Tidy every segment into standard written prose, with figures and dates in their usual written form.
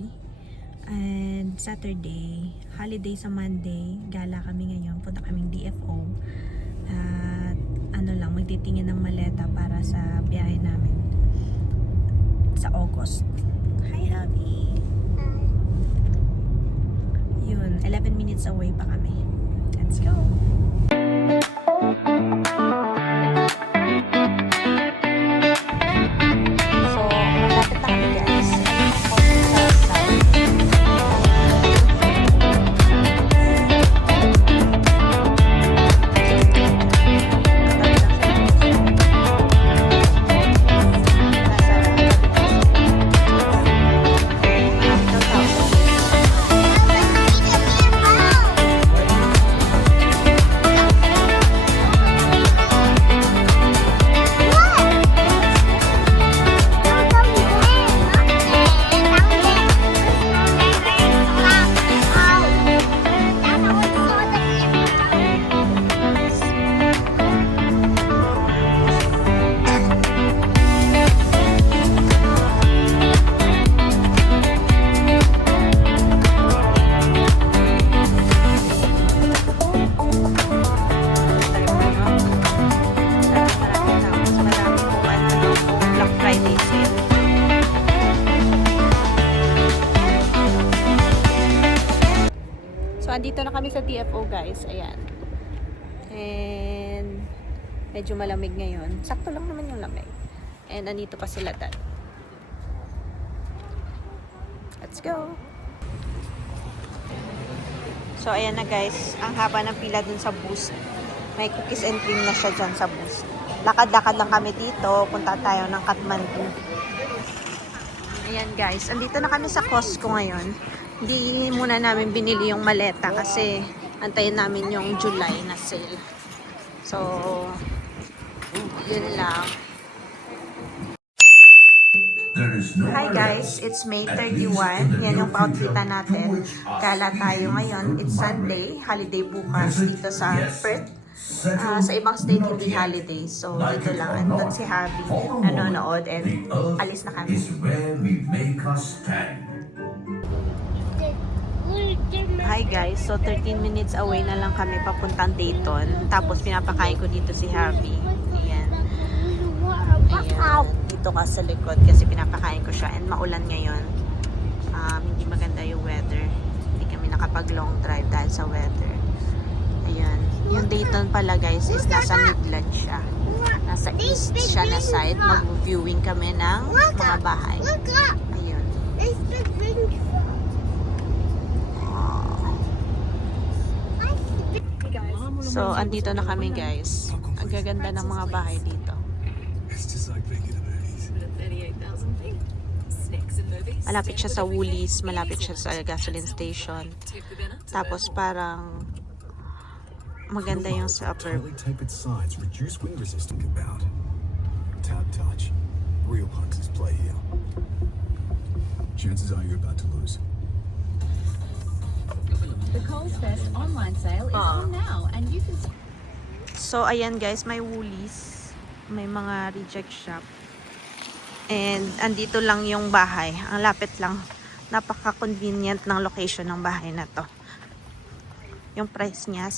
Happy. And Saturday, holiday sa Monday, gala kami ngayon. Punta kaming DFO. At ano lang, magtitingin ng maleta para sa biyahe namin sa August. Hi, Happy! Yun, 11 minutes away pa kami. Let's go! So, andito na kami sa DFO, guys. Ayan. And, medyo malamig ngayon. Sakto lang naman yung lamig. And, andito pa sila dad. Let's go! So, ayan na guys. Ang haba ng pila dun sa Boost. May cookies and cream na siya dyan sa Boost. Lakad-lakad lang kami dito. Punta tayo ng Kathmandu. Ayan guys. Andito na kami sa Costco ngayon. Hindi muna namin binili yung maleta kasi antayin namin yung July na sale. So, yun lang. Hi guys, it's May 31. Yan yung outfitan natin. Gala tayo ngayon. It's Sunday, holiday bukas dito sa Perth. Sa ibang state hindi holiday. So, dito lang. Andun si Javi nanonood and alis na kami. Hi guys, so 13 minutes away na lang kami papuntang Dayton. Tapos pinapakain ko dito si Harvey. Ayan. Ayan. Dito ka sa likod kasi pinapakain ko siya. And maulan ngayon. Hindi maganda yung weather. Hindi kami nakapag long drive dahil sa weather. Ayan. Yung Dayton pala guys is nasa Midland siya. Nasa east siya na side. Mag-viewing kami ng mga bahay. Ayun. So, andito na kami guys. Ang gaganda ng mga bahay dito. Malapit siya sa Woolies, malapit siya sa gasoline station. Tapos parang maganda yung suburb. Chances are you're about to lose. The Coles Fest online sale is on now and you can. So ayan guys, may Woolies, may mga reject shop. And andito lang yung bahay. Ang lapit lang. Napaka-convenient ng location ng bahay na to. Yung price niya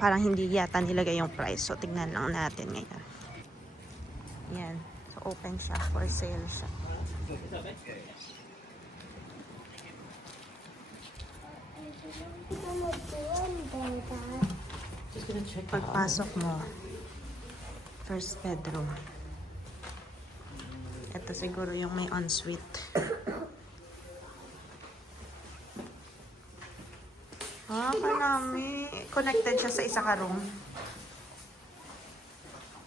parang hindi yata nilagay yung price. So tingnan lang natin ngayon. Yan. So open siya, for sale siya. Pagpasok mo, first bedroom. Ito siguro yung may ensuite. Marami. Connected siya sa isa ka room.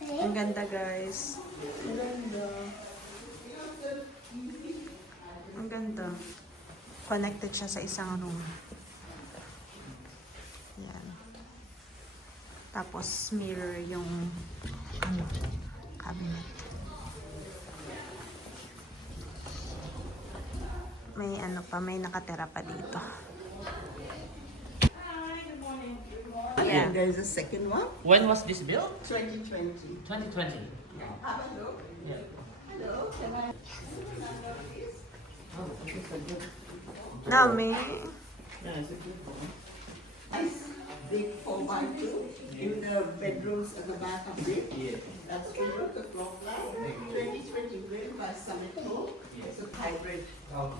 Ang ganda guys. Ang ganda. Ang ganda. Connected siya sa isang room. Yan. Tapos mirror yung cabinet. May ano pa, may nakatira pa dito. Yeah. There's a second one. When was this built? 2020. 2020. Have a look. Yeah. Hello, can I? Oh, Nami. Nice big 4x2 in the bedrooms at the back of it. That's the floor plan. 2020 built by Summit Home. It's a hybrid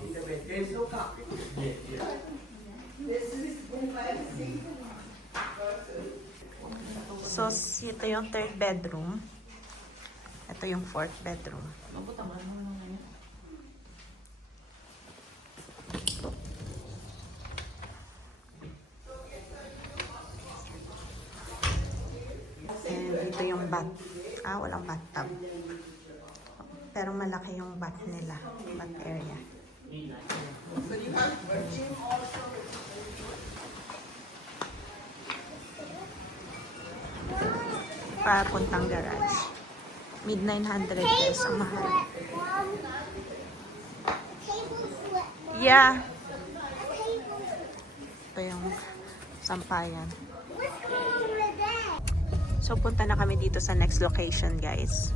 in the bed. There's no carpet. This is 4x6. So, ito yung third bedroom. Ito yung fourth bedroom. And ito yung bath. Walang bathtub. Pero malaki yung bath nila. Bath area. So you have virgin also. Papuntang garage. Mid 900 guys. Ang mahal. Yeah. Ito yung sampayan. So, punta na kami dito sa next location, guys.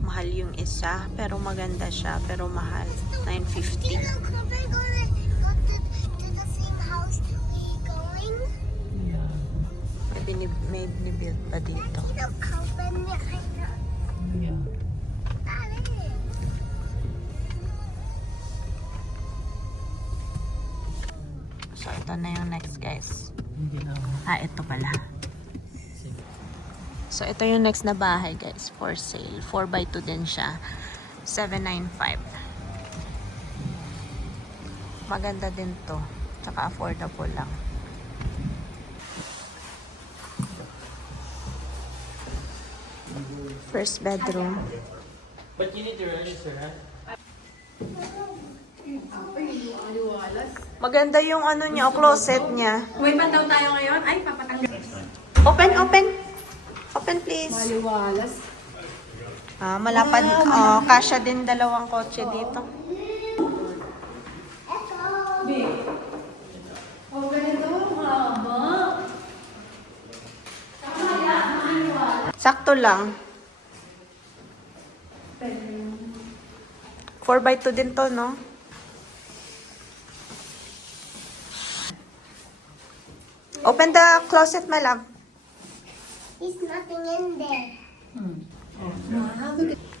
Mahal yung isa, pero maganda siya, pero mahal. 950. May binibuild pa dito. So, ito na yung next, guys. Ito pala. So, ito yung next na bahay, guys, for sale. 4x2 din siya. 795. Maganda din to. Tsaka affordable lang. First bedroom. But you need to register, huh? Maganda yung ano niya, closet niya. May pataw tayo ngayon? Ay, papatanggal. Open, open. Open, please. Maliwalas. Malapad. Kasya din dalawang kotse dito. Oh, ganito, haba. Sakto lang. 4x2 din to, no? Open the closet, my love. There's nothing in there.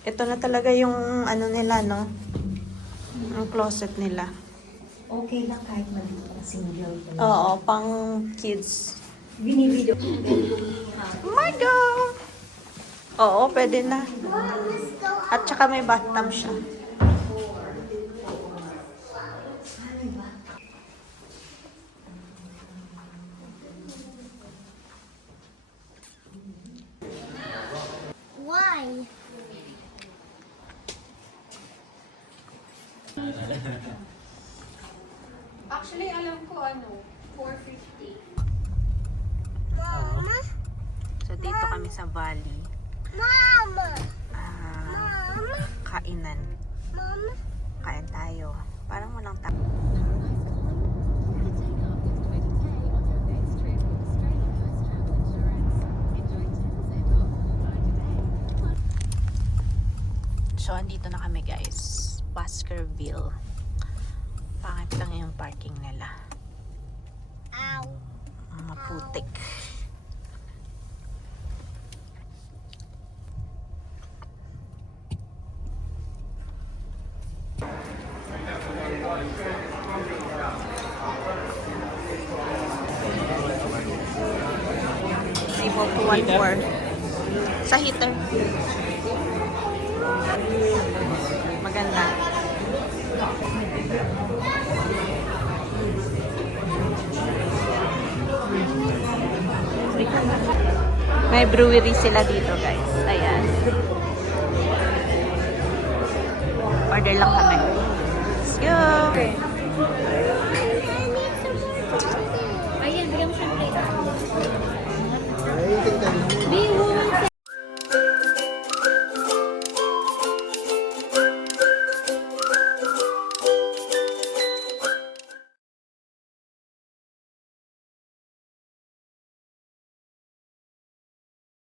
Ito na talaga yung ano nila, no? Yung closet nila. Okay lang kahit maliit na single. Oo, pang kids. Binibidyo. Oh my God! Oo, pwede na. At saka may bathtub siya. Why? Actually, alam ko 450. Mama? So, dito kami sa Bali. Mama? Ah, Mama? kainan. Mama? Kain tayo. Parang walang tao. So, andito na kami, guys. Baskerville. Pangit lang yung parking nila. Ow. Maputik. Table 214. Sa heater. Maganda. May brewery sila dito, guys. Ayan. Order lang kami. Let's go!